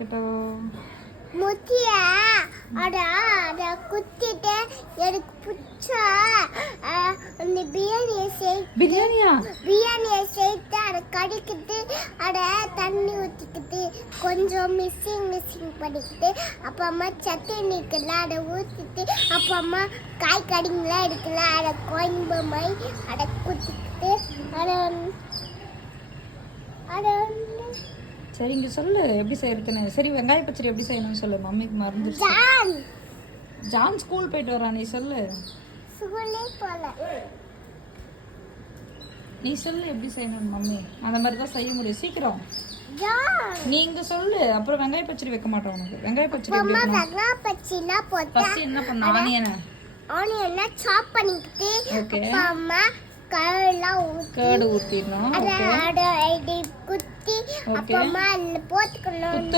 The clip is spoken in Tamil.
இருக்கட்டும். முத்திய அட குத்திட்டு எனக்கு பிடிச்ச அந்த பிரியாணியா பிரியாணியை சேர்த்து அதை கடிக்கிட்டு அதை தண்ணி ஊற்றிக்கிட்டு கொஞ்சம் மிக்சிங் பண்ணிக்கிட்டு அப்புறமா சட்னிக்குள்ள அதை ஊற்றிட்டு அப்புறமா காய் கடிங்கெலாம் இருக்குல்ல அதை கோயம்பு மாதிரி அதை குத்திக்கிட்டு அதை சரி இங்க சொல்லு எப்படி செய்யறதுன்னு. சரி வெங்காய பச்சடி எப்படி செய்யணும்னு சொல்லு. மம்மிக்கு மறந்துச்சு. ஜான் ஸ்கூல் போயிட்டு வரா. நீ சொல்லு. ஸ்கூலே போல. நீ சொல்லு எப்படி செய்யணும். மம்மி அந்த மாதிரி தான் செய்ய முடியும். சீக்கிரம் ஜான் நீ இங்க சொல்லு. அப்புறம் வெங்காய பச்சடி வைக்க மாட்டோம் உனக்கு. வெங்காய பச்சடி எப்படி அம்மா வைக்கணும்? வெங்காய பச்சடிலாம் போட்டு ஃபர்ஸ்ட் என்ன பண்ண ஆனியனை சாப் பண்ணிக்கிட்டு ஓகே அம்மா கர்டு ஊற்றிடணும். ஊத்திடணும். ஓகே குத்தி அப்புறமா அதில் போட்டுக்கணும்.